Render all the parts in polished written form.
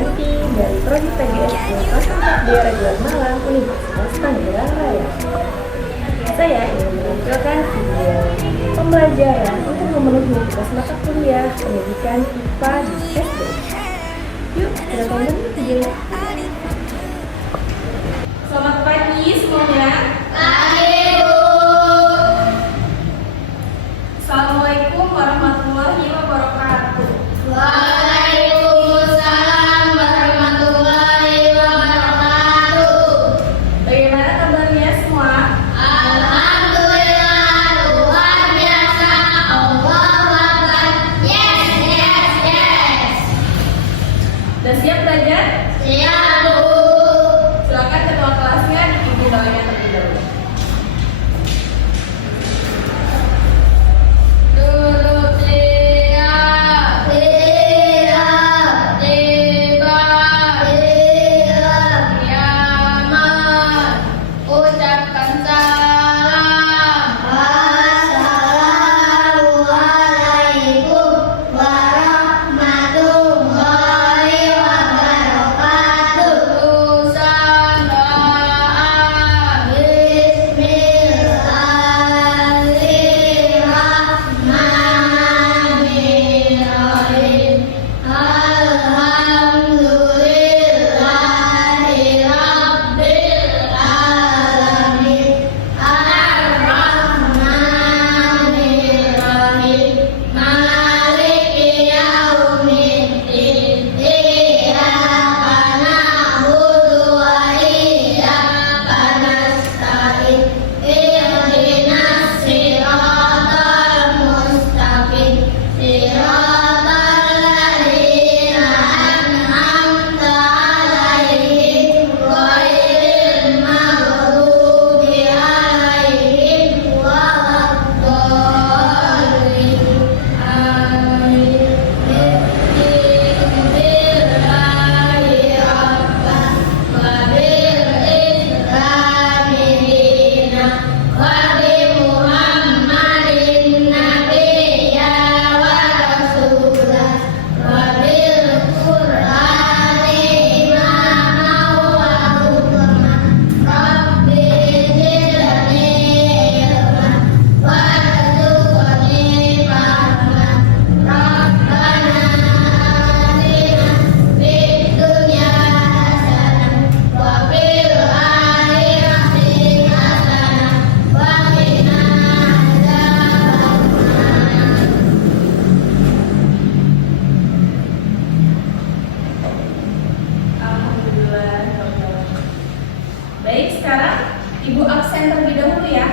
Widianti dari Prodi PGS kelas 4 di Regular Malang, Universitas Tangerang Raya. Saya ingin menampilkan video pembelajaran untuk memenuhi tugas mata kuliah pendidikan IPA di SD. Yuk, kita tonton videonya. Selamat pagi semuanya. Pagi, Bu. Assalamualaikum warahmatullahi wabarakatuh. Waalaikumsalam warahmatullahi wabarakatuh. Bagaimana kabarnya semua? Alhamdulillah, luar biasa. Allahu Akbar. Yes, yes, yes. Sudah siap belajar? Siap, Bu. Silakan ketua kelasnya Ibu Dahlia terlebih dahulu. Duduk siap. Siap. Tiba. Siap. Kiamat. Ucapkan salam. Assalamualaikum warahmatullahi wabarakatuh. Tulisan doa. Bismillahirrahmanirrahim. Alhamdulillahi rabbil alamin. Ar-Rahmanirrahim. Maliki yaumiddin. Iyyaka na'budu wa iyyaka nasta'in. Ihdinas siratal mustaqim. Siratal ladzina an'amta 'alaihim ghairil maghdubi 'alaihim waladdallin. Amin. Bismillahi rabban wa bil islami dinan wa bi Muhammadin nabiyya wa rasulah wa bil Qur'ani imaman wa hukman. Rabbi zidni ilman warzuqni fahman. Rabbana atina fid dunya hasanah wa fil akhirati hasanah wa qina adzabannar. Alhamdulillah. Baik, sekarang Ibu absen terlebih dahulu ya.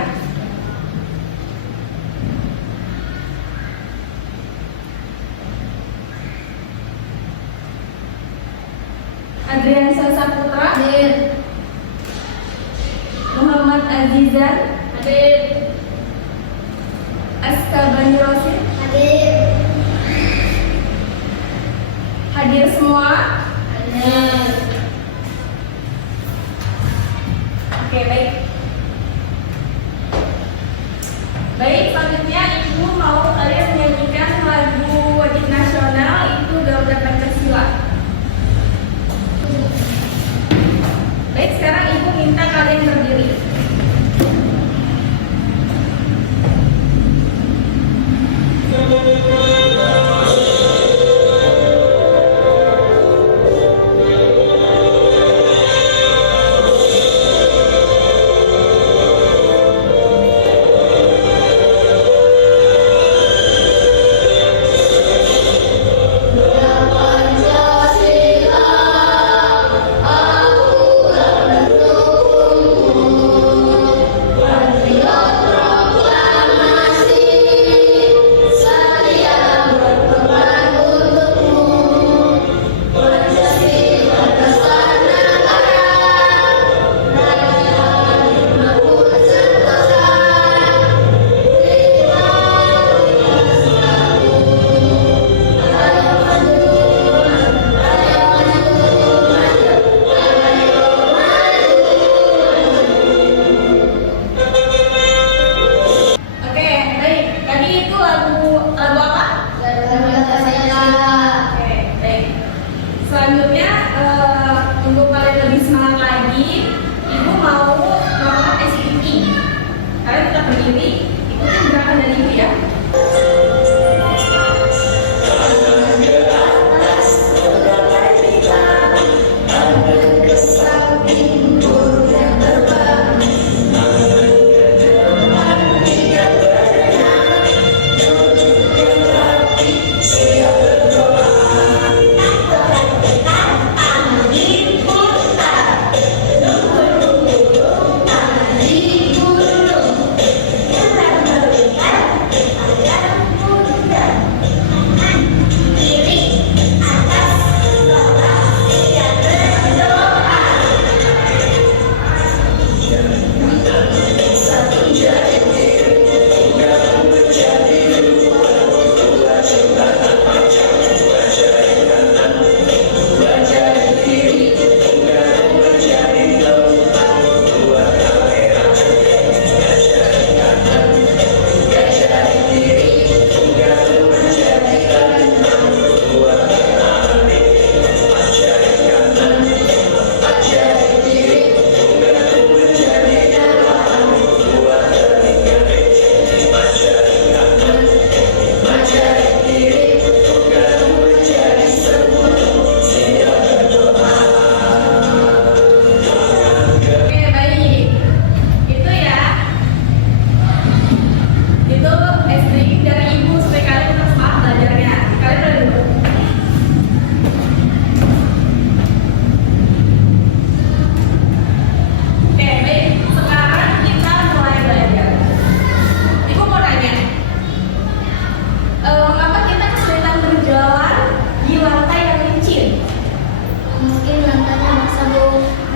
Adriansa Saputra, Hadir. Muhammad Azizan, Hadir. Aska Bani Rosid, Hadir. hadir semua. Hadir. Oke, baik. Baik, selanjutnya Ibu mau kalian menyanyikan lagu wajib nasional itu Garuda Pancasila. Baik, sekarang Ibu minta kalian berdiri. Selanjutnya untuk kalian lebih semangat lagi, ibu mau melakukan SPT. Kalian tetap berdiri, ikutin gerakan dari ibu ya.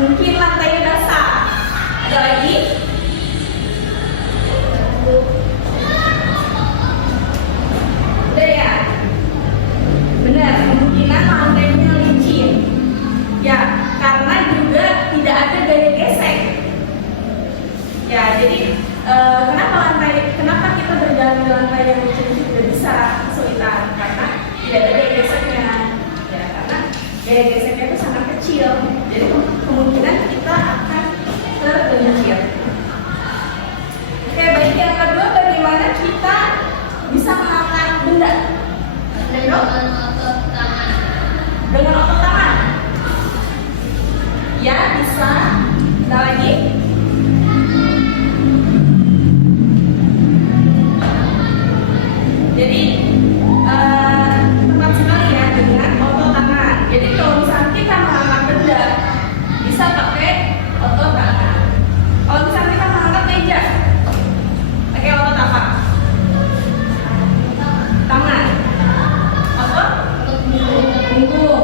Mungkin lantainya basah. Ada lagi? Udah ya? Benar, kemungkinan lantainya licin. Ya, karena juga tidak ada gaya gesek. Ya, jadi kenapa kita berjalan di lantai yang licin juga bisa kesulitan? Karena tidak ada gaya geseknya. Ya, karena gaya geseknya itu sangat kecil. Jadi kemungkinan kita akan tergelincir. Oke, baik, yang kedua, bagaimana kita bisa mengangkat benda? Dengan otot tangan. Dengan otot tangan. Ya, bisa. Kita lagi. Jadi tepat sekali ya, dengan otot tangan. Jadi kalau misalnya kita mengangkat benda, bisa pakai otot tangan. Kalau misalnya kita mengangkat meja, pakai otot apa? Tangan. Otot punggung.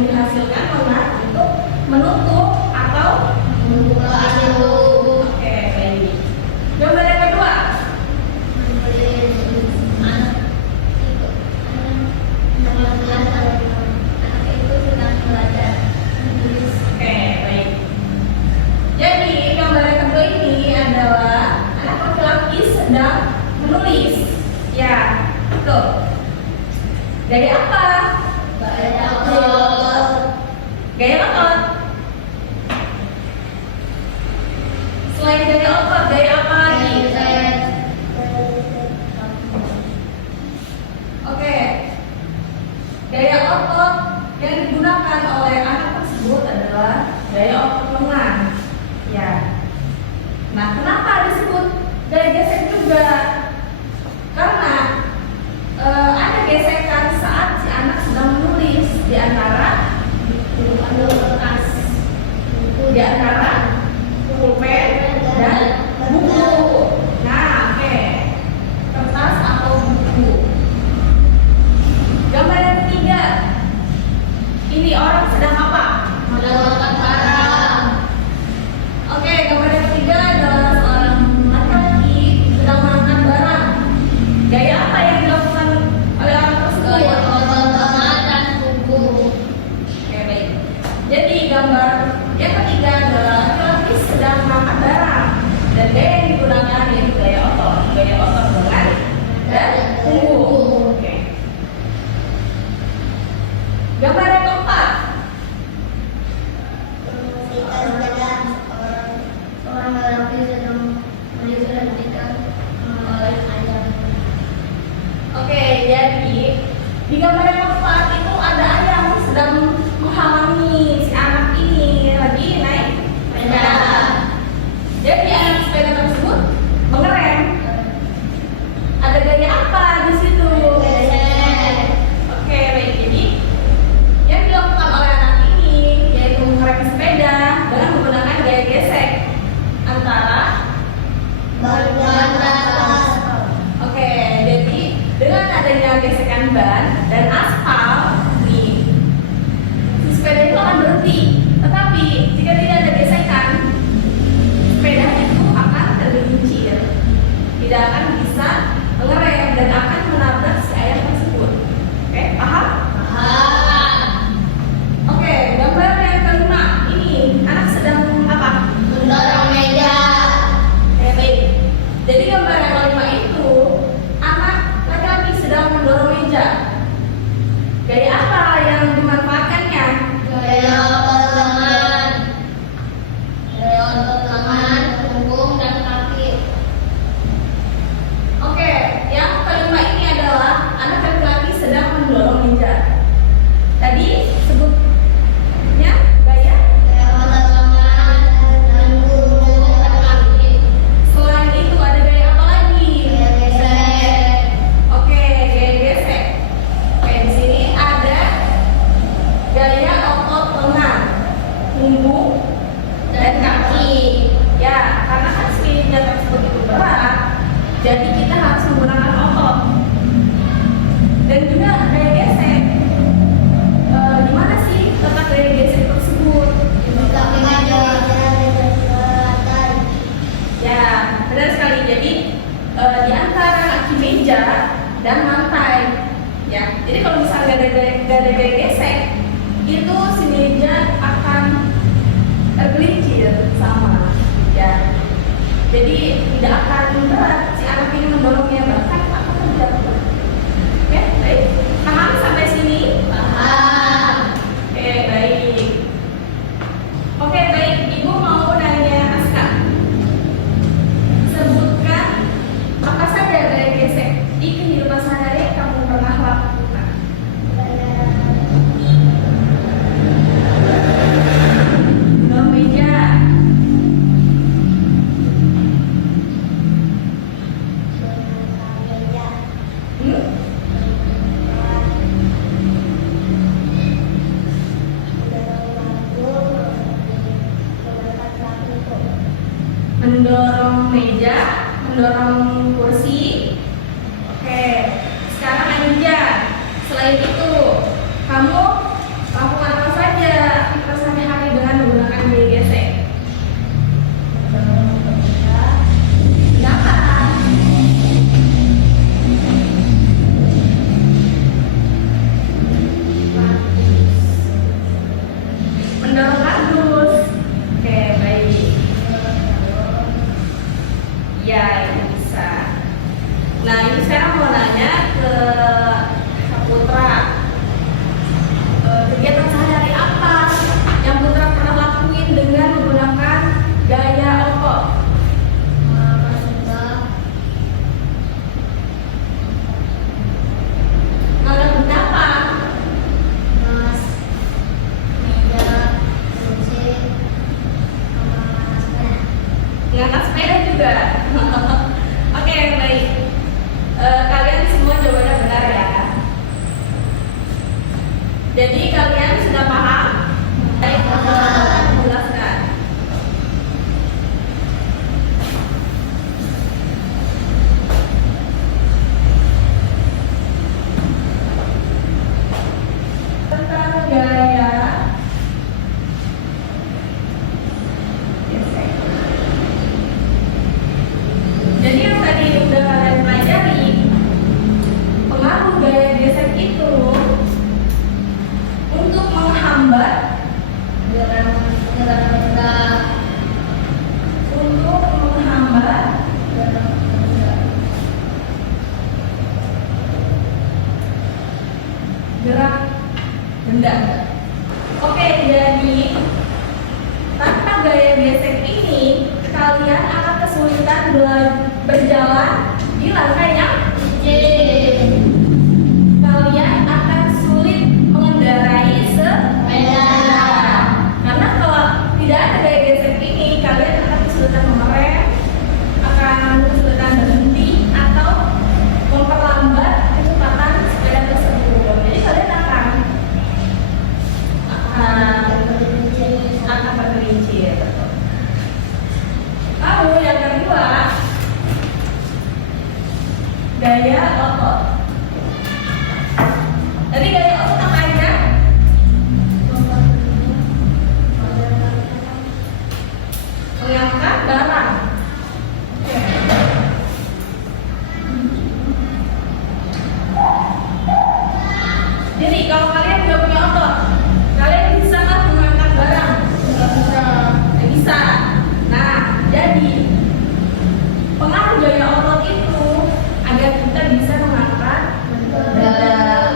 yang dihasilkan untuk menutup atau membuka pintu, oke, baik. Gambar yang kedua. menulis anak itu anak kelas anak itu sedang belajar menulis. Oke, baik. Jadi gambar yang kedua ini adalah anak laki-laki sedang menulis. Ya, tuh. Gaya apa? Gaya otot. Gaya otot. Selain gaya otot, gaya apa lagi? Oke. Gaya otot yang digunakan oleh anak tersebut adalah gaya otot lengan. Ya. Nah, kenapa disebut gaya gesek juga? Karena ada gesekan saat si anak sedang menulis di antara kertas, di antara pulpen dan buku. Nah, oke. Kertas atau buku. Gambar yang ketiga. Ini orang sedang apa? Melakukan barang. Oke, gambar yang ketiga adalah seorang laki-laki sedang mengangkat barang. Gaya apa yang dilakukan oleh orang tersebut? Gaya otot lengan dan buku. Oke, baik. Jadi gambar yang ketiga adalah laki-laki sedang mengangkat barang dan gaya yang digunakan yaitu gaya otot lengan dan punggung. Oke. Gambar yang keempat. Orang lelaki sedang diperhatikan oleh ayah. Oke, jadi di gambar yang keempat itu ada ayah yang sedang menghalangi si anak ini lagi naik sepeda. Jadi anak sepeda tersebut mengerem. Ada gaya apa di situ? Oke, baik. Jadi yang dilakukan oleh anak ini yaitu mengerem sepeda dengan menggunakan gaya gesek antara Ban atas. Oke, jadi dengan adanya gesekan ban dan aspal nih, si sepeda itu akan berhenti. Tetapi jika tidak ada gesekan, sepeda itu akan tergelincir, tidak akan bisa mengerem dan akan menabrak si ayah tersebut. Oke, paham? Paham. Oke, gambar yang kelima ini anak sedang apa? Mendorong meja. Oke, baik. Jadi gambar yang kelima itu anak laki-laki sedang mendorong meja. Gaya apa yang dimanfaatkannya? Gaya otot lengan. Gaya otot lengan, punggung dan kaki. Oke, yang kelima ini adalah anak laki-laki sedang mendorong meja. Tadi sebutnya gaya. Gaya otot lengan dan punggung dan kaki. Selain itu ada gaya apa lagi? Gaya gesek. Oke, gaya gesek. Oke, di sini ada gaya otot lengan, punggung, dan kaki. Ya, karena kan meja tersebut itu berat, jadi kita harus menggunakan otot. Dan juga gaya gesek. Di mana sih letak gaya gesek tersebut? Di samping meja. Selatan. Ya, benar sekali. Jadi di antara kaki meja dan lantai. Ya, jadi kalau misalnya gak ada gaya gesek, itu si meja akan tergelincir sama. Ya, jadi tidak akan berat si anak ini mendorongnya, bahkan akan terjatuh. Ya, baik. Paham sampai sini? Paham. Oke, baik. Oke, baik. Ibu mau nanya Aska. Sebutkan apa saja gaya gesek di kehidupan sehari-hari yang kamu pernah lakukan. Dorong meja. Hmm? Mendorong meja, mendorong kursi. Oke, sekarang meja. Selain itu, kamu melakukan apa Jadi kalian sudah paham? Baik, jelaskan. Tentang gaya gesek. Jadi yang tadi udah kalian pelajari, pengaruh gaya gesek itu untuk menghambat Gerak benda. untuk menghambat Gerak benda. gerak benda. Oke, jadi tanpa gaya gesek ini kalian akan kesulitan berjalan di lantai yang kalian akan sulit mengendarai sepeda. Karena kalau tidak ada gaya gesek ini, kalian akan kesulitan mengerem, akan kesulitan berhenti atau memperlambat kecepatan sepeda tersebut. Jadi kalian akan bergelincir. Lalu yang kedua, gaya otot. Tadi gaya otot apa aja? Mengangkat barang. Jadi kalau kalian nggak punya otot, kalian bisa nggak mengangkat barang? Nggak bisa. Nah, jadi pengaruh gaya otot itu agar kita bisa mengangkat barang.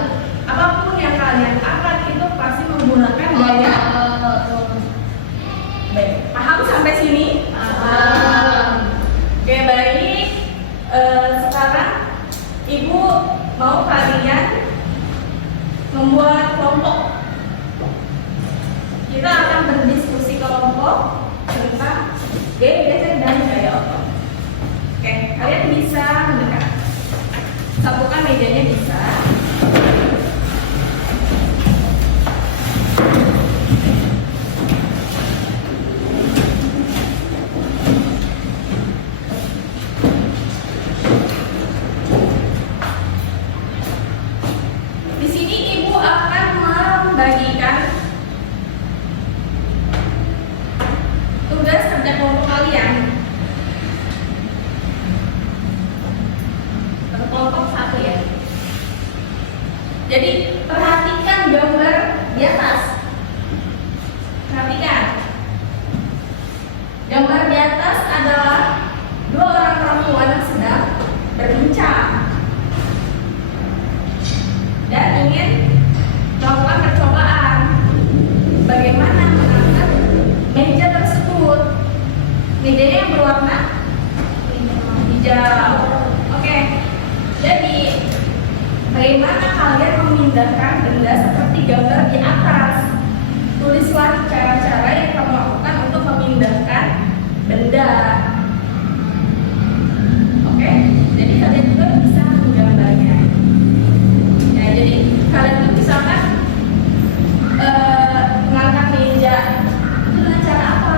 Apapun yang kalian angkat itu pasti menggunakan gaya. Baik, paham sampai sini? Oke, baik. Sekarang Ibu mau kalian membuat kelompok. Kita akan berdiskusi kelompok tentang gaya gesek dan gaya otot. Oke, kalian bisa mendekat. Sapukan mejanya bisa. Di sini Ibu akan membagikan tugas kerja kelompok kalian. Kelompok 1 ya. Jadi perhatikan gambar di atas. Perhatikan. Gambar di atas adalah 2 orang perempuan yang sedang berbincang dan ingin melakukan percobaan bagaimana mengangkat meja tersebut. Mejanya yang berwarna hijau. Oke. Jadi bagaimana kalian memindahkan benda seperti gambar di atas? Tulislah cara-cara yang kamu lakukan untuk memindahkan benda. Oke. Jadi kalian juga bisa menggambarnya. Ya, jadi kalian tuh misalkan mengangkat meja itu dengan cara apa?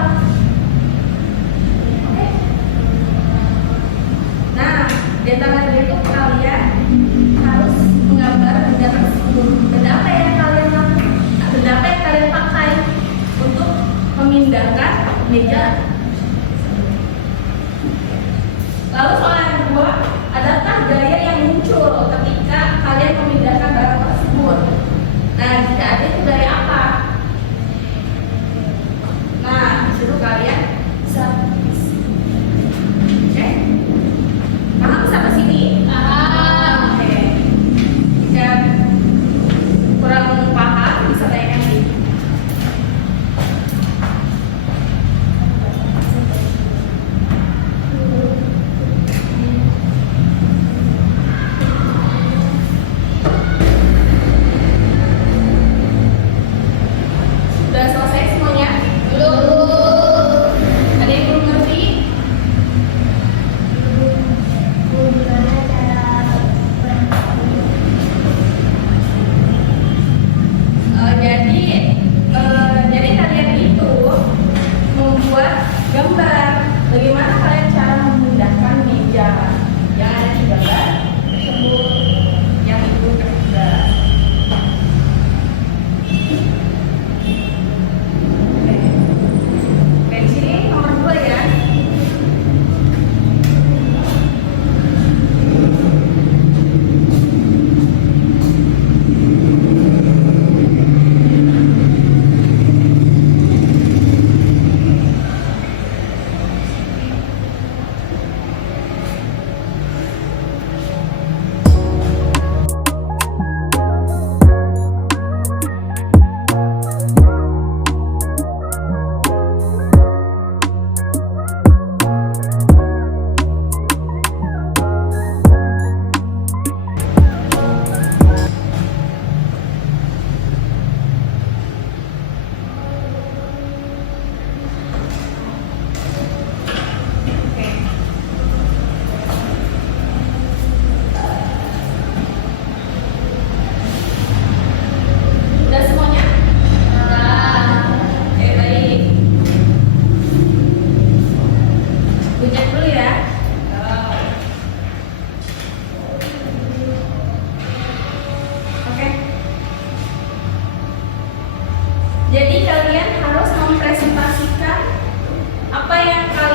Oke. Nah, di antara itu kalian harus menggambar benda tersebut. Benda apa yang kalian lakukan? Benda apa yang kalian pakai untuk memindahkan meja? Lalu soal yang kedua, adakah gaya yang muncul ketika kalian memindahkan barang tersebut? Nah, jika ada itu gaya apa? Nah, disitu kalian bisa tulis. Oke? Paham sampai sini? Oke. Jika kurang paham bisa tanyakan di.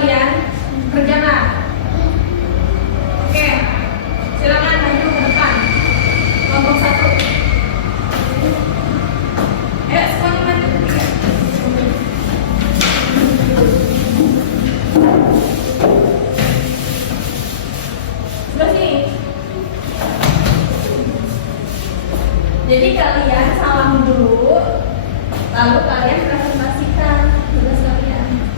kalian kerjakan. Oke, silakan maju ke depan. Kelompok 1. Ayo semuanya maju. Sebelah sini. Jadi kalian salam dulu, lalu kalian presentasikan tugas kalian.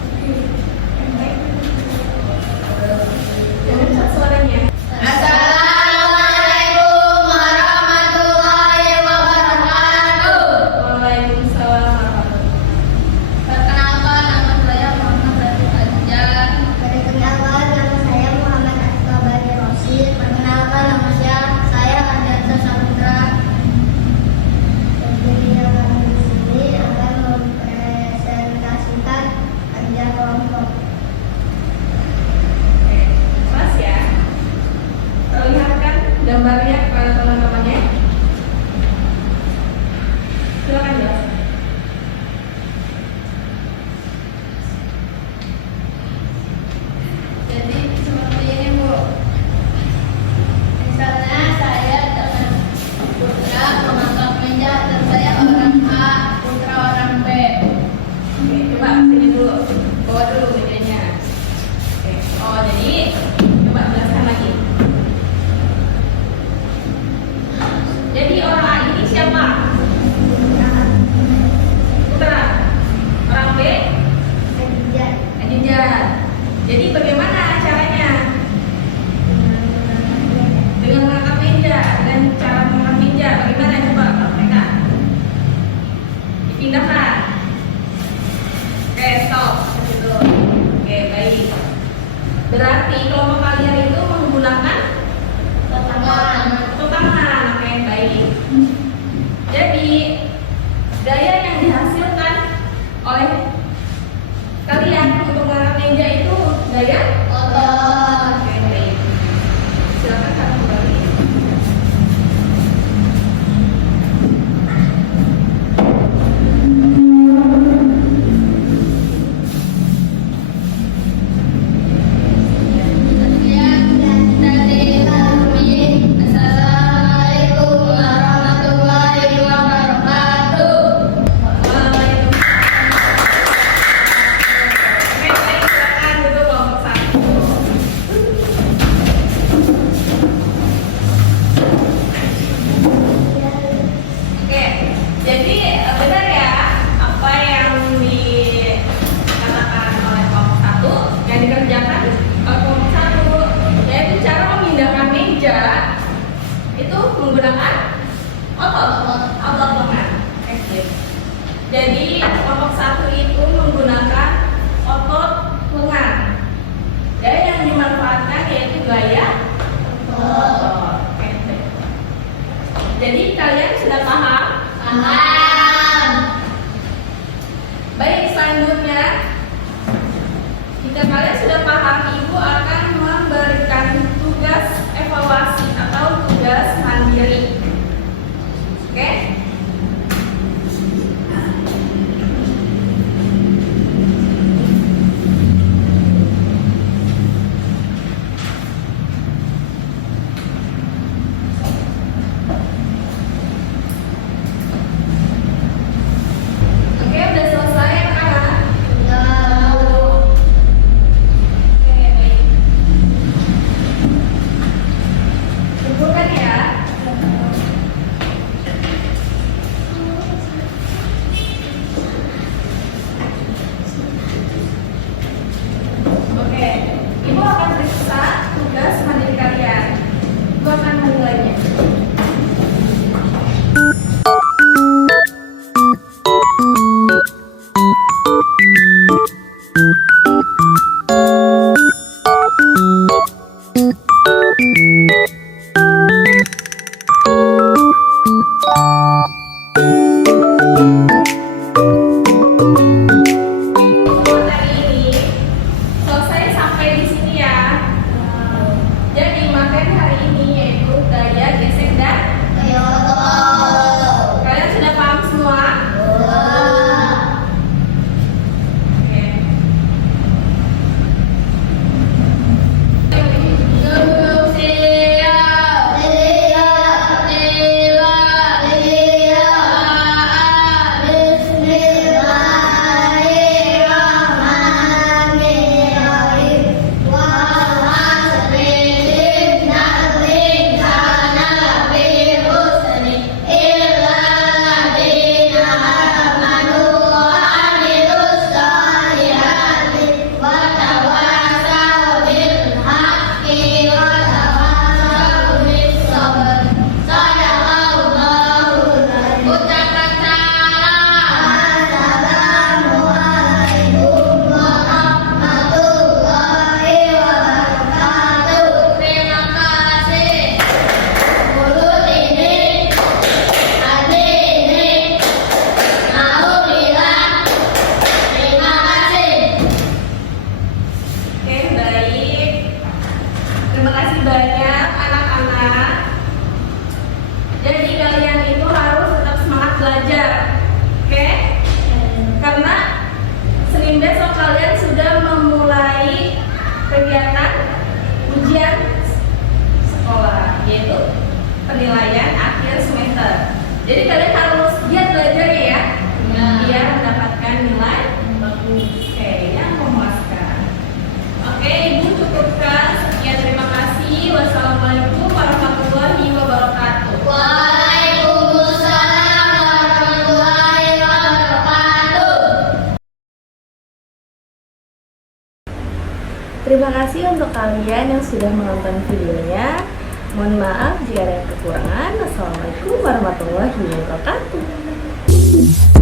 Jangan besar suaranya. Assalamualaikum warahmatullahi wabarakatuh. Waalaikumsalam warahmatullahi. Perkenalkan, nama saya Muhammad Rafi Fajar. Perkenalkan, nama saya Muhammad Atika Bani Rosid. Perkenalkan, nama saya Adiansa Samudra. Jadi yang kami di sini akan mempresentasikan kerja kelompok. Kelas ya. Perlihatkan gambarnya kepada teman-temannya. Silakan ya. Jadi seperti ini Bu. Misalnya saya dengan Putra mengangkat meja dan saya orang A, Putra orang B. Oke, coba sini dulu. Bawa dulu mejanya. Oke. Oh, jadi coba jelaskan lagi. Jadi orang A ini siapa? Putra. Orang B? Adinjan. Jadi bagaimana caranya? Dengan mengangkat meja. Dengan cara mengangkat meja, bagaimana coba praktekkan? Dipindahkan. Oke, stop. Gitu. Oke, baik. Berarti kelompok kalian itu menggunakan satu tangan. Oke, baik. Jadi gaya yang dihasilkan oleh kalian untuk mengangkat meja itu gaya otot. Oke, baik. Silakan kamu kembali. Sekian dari kami. Assalamualaikum warahmatullahi wabarakatuh. Oke, baik, silakan duduk kelompok 1. Oke, jadi benar ya apa yang dikatakan oleh kelompok 1 yang dikerjakan oleh kelompok 1, yaitu cara memindahkan meja itu menggunakan otot lengan. Oke. Jadi kelompok 1 itu menggunakan otot lengan. Gaya yang dimanfaatkan yaitu gaya otot. Oke. Jadi kalian sudah paham? Paham. Baik, selanjutnya jika kalian sudah paham, Ibu akan memberikan tugas evaluasi atau tugas mandiri. Oke? Oke, udah selesai anak-anak? Oke, baik. Jadi kalian harus giat belajarnya ya, biar mendapatkan nilai bagus. Oke, yang memuaskan. Oke, Ibu cukupkan. Sekian, terima kasih. Wassalamualaikum warahmatullahi wabarakatuh. Waalaikumsalam warahmatullahi wabarakatuh. Terima kasih untuk kalian yang sudah menonton videonya. Mohon maaf jika ada yang kekurangan. Wassalamualaikum warahmatullahi wabarakatuh.